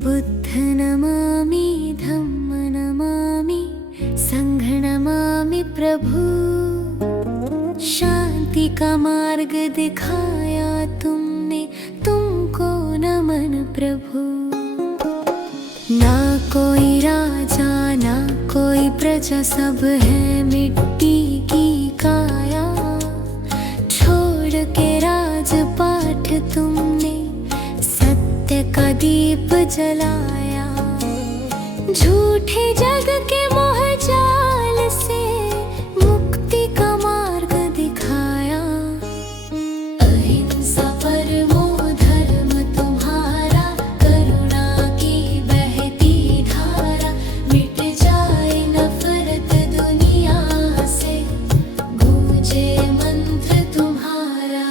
बुद्ध नमामि धम्म नमामि संघ नमामि प्रभु। शांति का मार्ग दिखाया तुमने, तुमको नमन प्रभु। ना कोई राजा ना कोई प्रजा, सब है मिट्टी की काया। छोड़ के राजपाठ तुमने सत्य का दीप जलाया। झूठे जग के मोह जाल से मुक्ति का मार्ग दिखाया। अहिंसा परमो धर्म तुम्हारा, करुणा की बहती धारा। मिट जाए नफरत दुनिया से, गूंजे मंत्र तुम्हारा।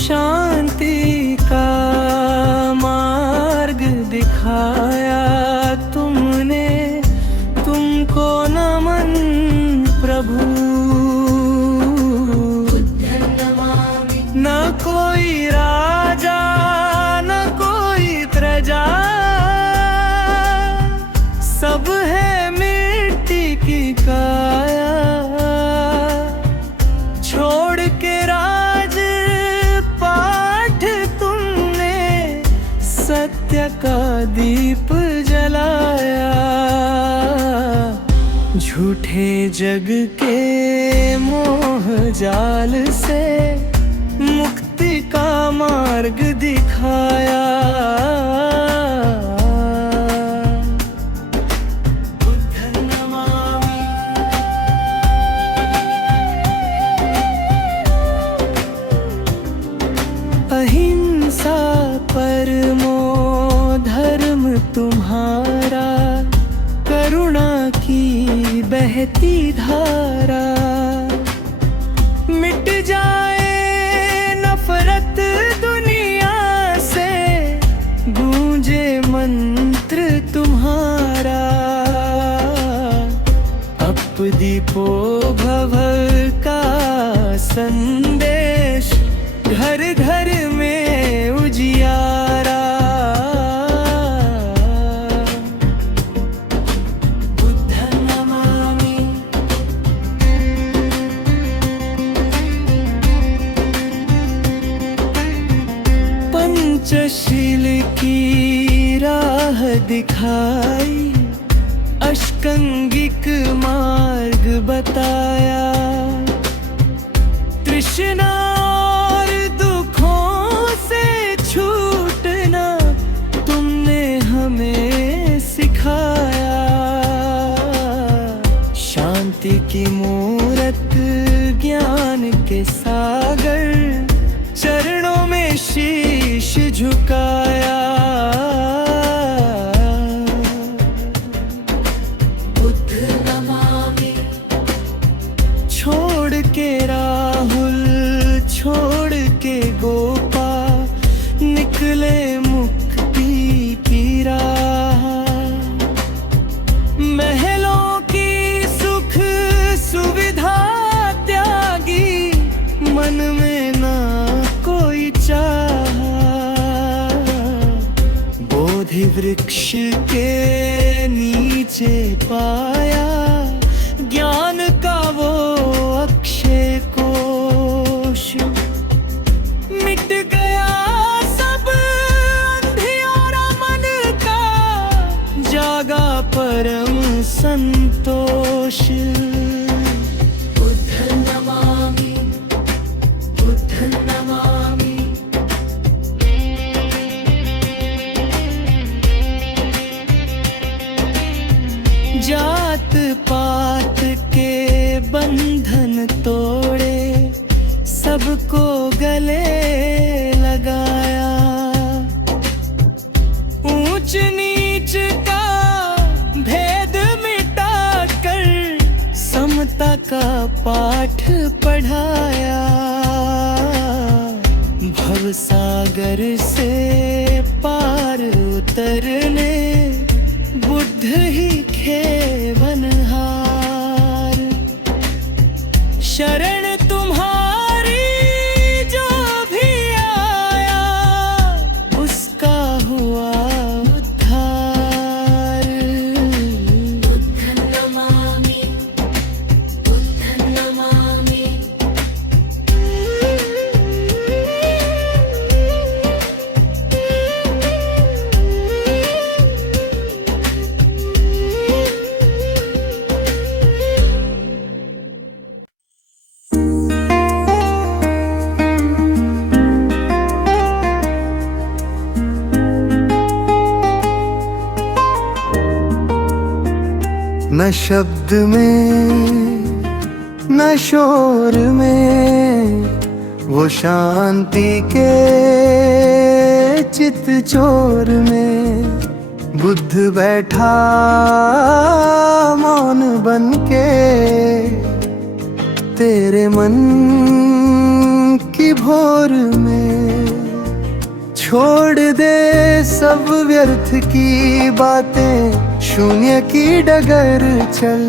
शांति का मार्ग दिखाया तुमने, तुमको नमन प्रभु। न कोई राजा न कोई प्रजा, सब है मिट्टी की काया। छोड़ के राज पाठ तुमने सत्य का दीप जलाया। झूठे जग के मोह जाल से मुक्ति का मार्ग दिखाया। अहिंसा परमो धर्म तुम्हारा, करुणा की बहती धारा। मिट जाए नफरत दुनिया से, गूंजे मंत्र तुम्हारा। अप दीपो भव का संदेश, घर घर में उजियारा। बुद्ध नमामि। पंचशील की राह दिखाई, अष्टांगिक मार्ग बताया। तृष्णा छूटना तुमने हमें सिखाया। शांति की मूरत ज्ञान के सागर, चरणों में शीश झुकाया। बुद्ध नमामि। छोड़ के राहुल छोड़ के गोपा, निकले मुक्ति की राह। महलों की सुख सुविधा त्यागी, मन में ना कोई चाह। बोधि वृक्ष के नीचे पाया, ज्ञान का वो अक्षय कोश। मिट गया जागा परम संतोष। बुद्ध नमामि, बुद्ध नमामि। जात पात के बंधन तोड़े, सबको गले लगाया। ऊंच नीच का भेद मिटाकर समता का पाठ पढ़ाया। भवसागर से पार उतरने बुद्ध ही खे बनहार। शरण तुम्हारी जो भी आया, उसका हुआ उद्धार। बुद्धं नमामि, बुद्धं नमामि। न शब्द में न शोर में वो शांति के चित चोर में बुद्ध बैठा मौन बन के तेरे मन की भोर में। छोड़ दे सब व्यर्थ की बातें, शून्य की डगर चल।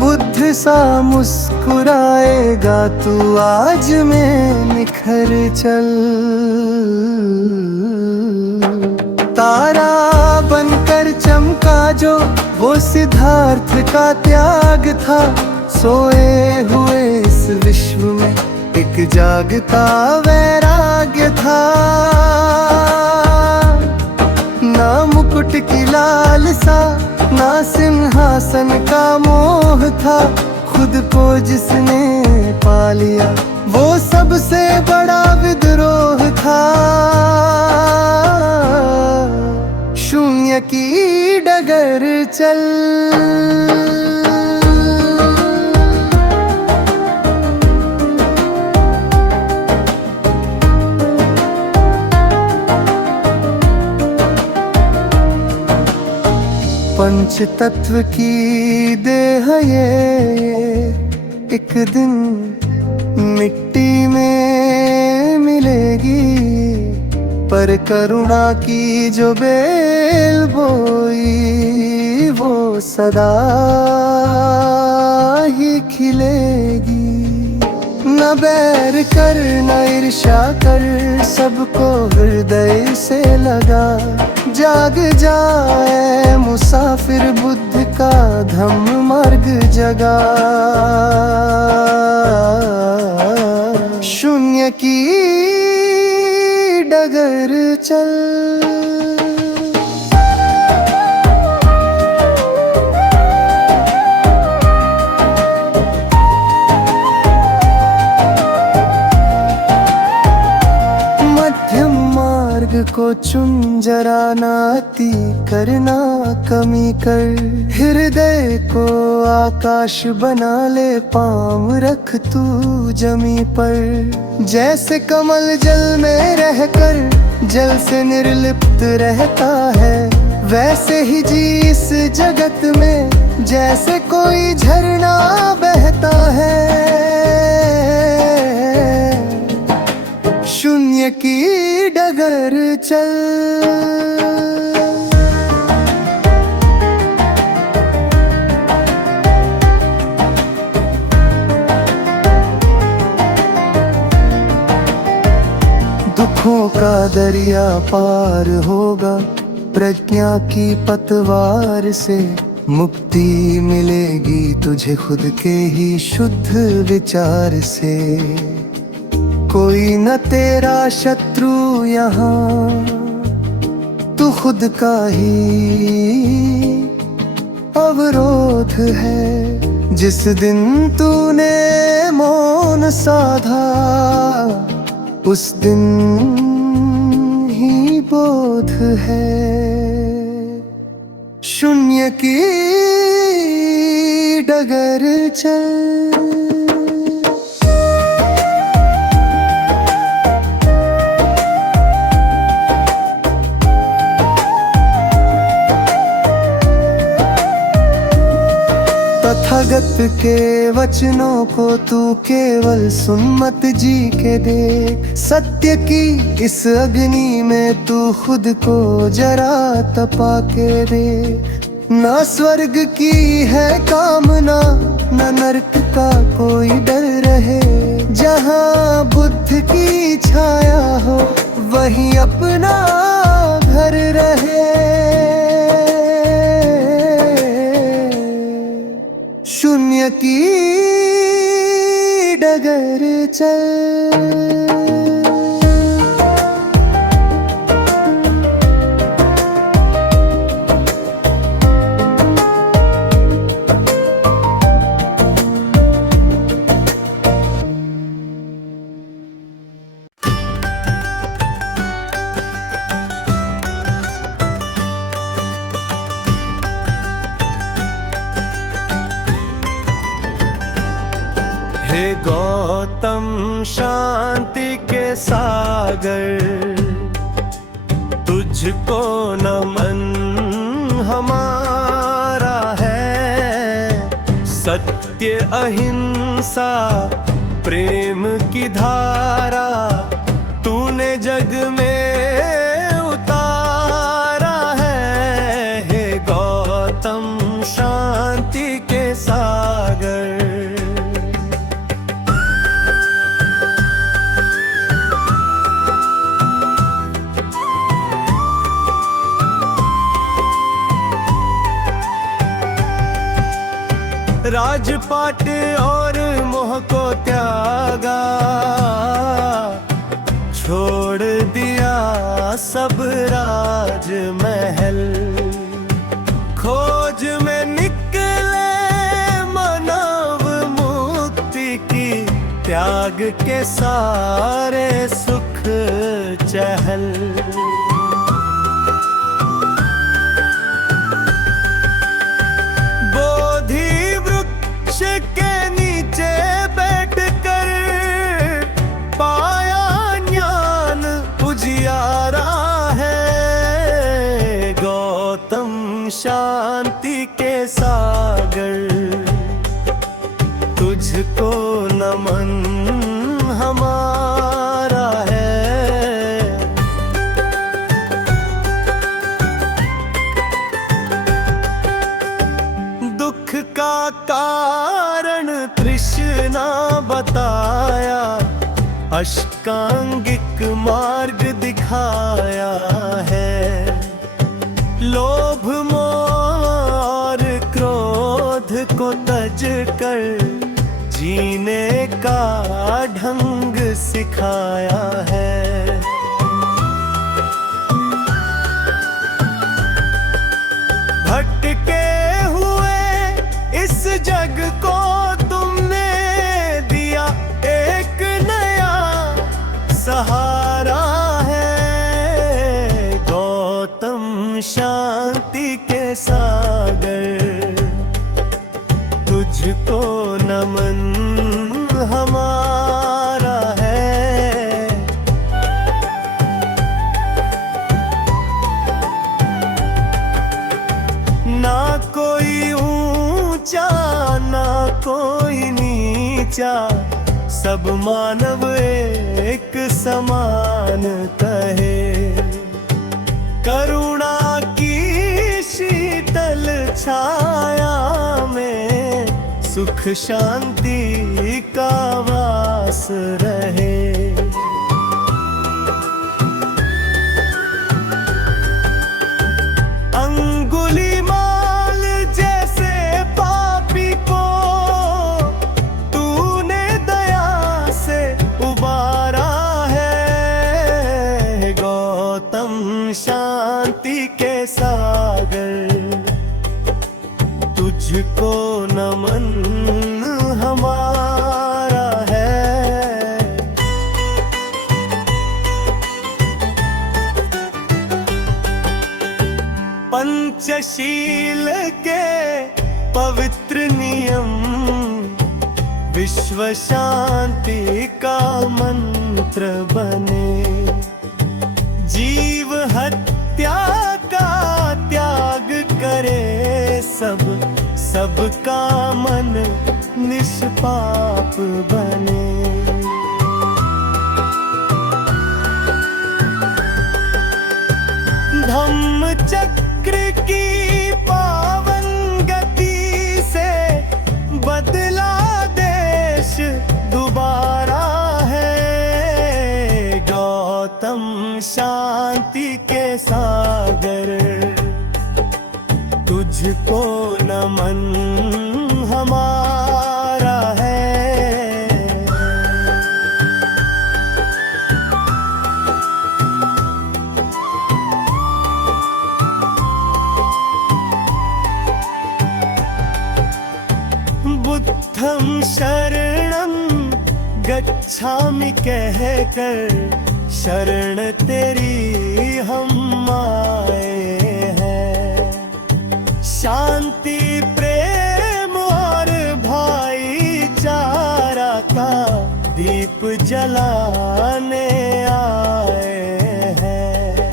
बुद्ध सा मुस्कुराएगा तू आज में निखर चल। तारा बनकर चमका जो वो सिद्धार्थ का त्याग था। सोए हुए इस विश्व में एक जागता वैराग्य था। ना मुकुट की लालसा, ना सिंहासन का मोह था। खुद को जिसने पा लिया वो सबसे बड़ा विद्रोह था। शून्य की डगर चल। पंच तत्व की देह ये एक दिन मिट्टी में मिलेगी। पर करुणा की जो बेल बोई वो सदा ही खिलेगी। न बैर कर न ईर्ष्या कर, सबको हृदय से लगा। जाग जाए मुसाफिर, बुद्ध का धम्म मार्ग जगा। शून्य की डगर चल। को चुन जरा, नाती करना कमी कर। हृदय को आकाश बना ले, पाँव रख तू जमी पर। जैसे कमल जल में रहकर जल से निर्लिप्त रहता है, वैसे ही जी इस जगत में जैसे कोई झरना बहता है। शून्य की डगर चल। दुखों का दरिया पार होगा प्रज्ञा की पतवार से। मुक्ति मिलेगी तुझे खुद के ही शुद्ध विचार से। कोई न तेरा शत्रु यहाँ, तू खुद का ही अवरोध है। जिस दिन तूने मौन साधा, उस दिन ही बोध है। शून्य की डगर चल। तथागत के वचनों को तू केवल सुन मत जी के देख। सत्य की इस अग्नि में तू खुद को जरा तपा के दे। ना स्वर्ग की है कामना, न नरक का कोई डर रहे। जहाँ बुद्ध की छाया हो वहीं अपना घर रहे। शून्य की डगर चल। हे गौतम शांति के सागर, तुझको नमन हमारा है। सत्य अहिंसा प्रेम की धारा तूने जग में उतारा है। हे गौतम शांति के सागर। राजपाट और मोह को त्यागा, छोड़ दिया सब राजमहल। खोज में निकले मानव मुक्ति की, त्याग के सारे सुख चहल। के नीचे बैठकर पाया ज्ञान उजियारा है। गौतम शांति के सागर, तुझको नमन हमारा है। दुख का कारण तृष्णा बताया, अष्टांगिक मार्ग दिखाया है। लोभ मोह और क्रोध को तज कर जीने का ढंग सिखाया है। भटके इस जग को तुमने दिया एक नया सहारा है। गौतम शांति के सागर, तुझको नमन हमारा है। ना कोई ऊंचा ना कोई नीचा, सब मानव एक समान कहे। करुणा की शीतल छाया में सुख शांति का वास रहे। शांति के सागर, तुझको नमन हमारा है। पंथ पंचशील के पवित्र नियम विश्व शांति का मंत्र बने। जीव हत्या का त्याग करे सबका मन निष्पाप बने। धम्म चक्र की पावन गति से बदला देश दोबारा है। गौतम शांति के सागर तुझको नमन हमारा है। बुद्धं शरणं गच्छामि कहकर शरण तेरी हम आए हैं। शांति प्रेम और भाईचारा का दीप जलाने आए हैं।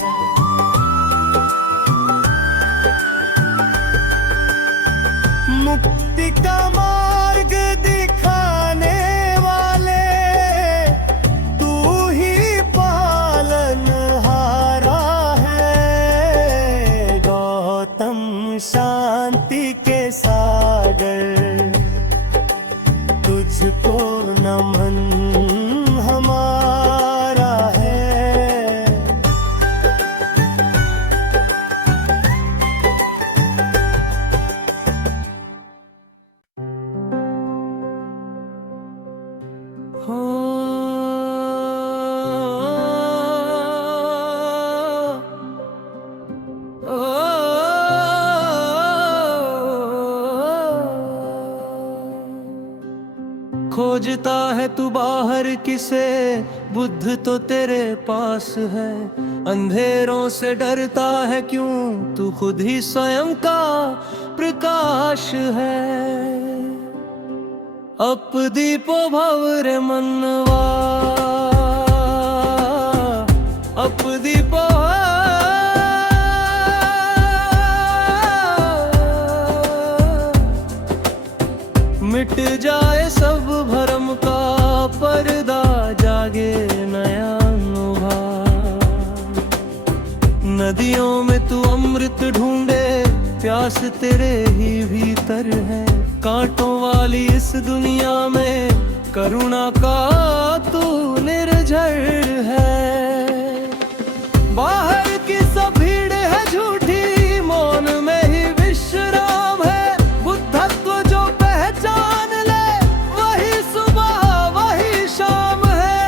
मुक्ति का मार्ग दिखाने वाले तू ही पालनहारा है। गौतम शांति के सागर तुझको नमन हमारा है। खोजता है तू बाहर किसे, बुद्ध तो तेरे पास है। अंधेरों से डरता है क्यों, तू खुद ही स्वयं का प्रकाश है। अप दीपो भव रे मनवा, अप दीपो मिट जाए सब भरम का पर्दा, जागे नया अनुभव। नदियों में तू अमृत ढूंढे, प्यास तेरे ही भीतर है। कांटों वाली इस दुनिया में करुणा का तू निर्झर है। बाहर की सब भीड़ है झूठी, मौन में ही विश्राम है। बुद्धत्व जो पहचान ले, वही सुबह वही शाम है।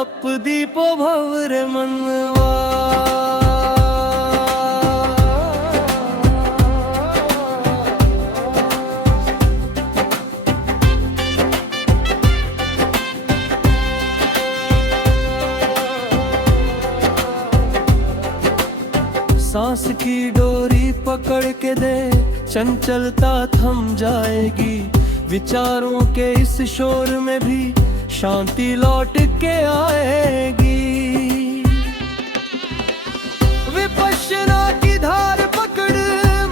अप दीपो भव रे मनवा, सांस की डोरी पकड़ के दे, चंचलता थम जाएगी। विचारों के इस शोर में भी शांति लौट के आएगी। विपश्यना की धार पकड़,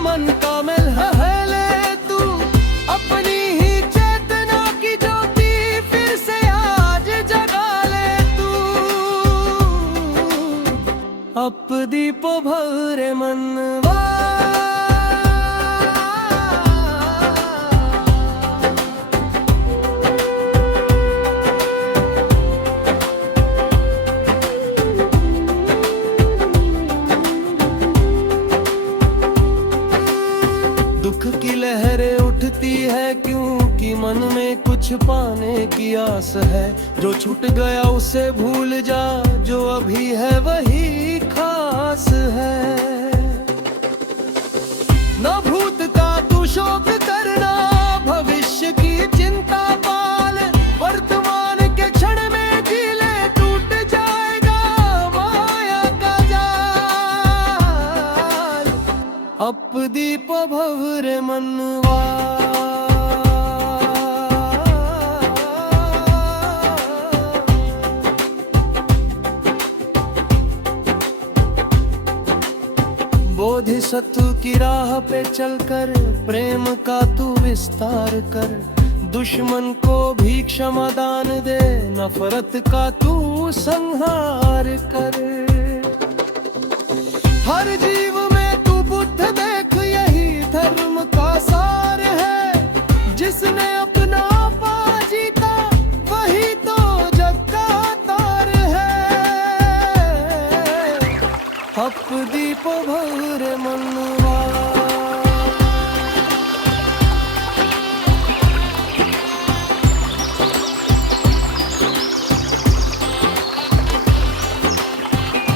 मन का मिल है ले तू। अपनी ही चेतना की ज्योति फिर से आज जगा ले तू। अप दीपो भव रे मनवा, दुख की लहरें उठती है क्योंकि मन में कुछ पाने की आस है। जो छूट गया उसे भूल जा, जो अभी है वही खास है। न भूत का तू शोक करना, भविष्य की चिंता पाल। वर्तमान के क्षण में जी ले, टूट जाएगा माया का जाल। अपदीप भवरे मनवा बोधिसत्व की राह पे चलकर प्रेम का तू विस्तार कर, दुश्मन को भी क्षमा दान दे, नफरत का तू संहार कर। हर जीव में तू बुद्ध देख, यही धर्म का सार है। जिसने अपना पा जीता, वही तो जग का तार है। अपदीप भवरे मनवा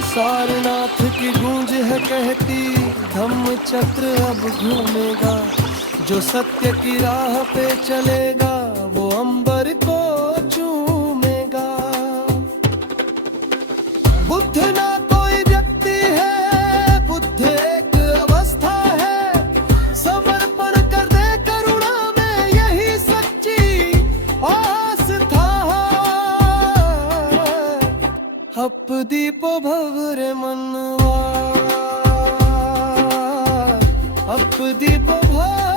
सारनाथ की गूंज है कहती, धम्म चक्र अब घूमेगा। जो सत्य की राह पे चलेगा, वो अंबर को चूमेगा। बुद्ध ना कोई व्यक्ति है, बुद्ध एक अवस्था है। समर्पण कर दे करुणा में, यही सच्ची आस्था है। अपदीप भवरे मनवा, अपदीप भवरे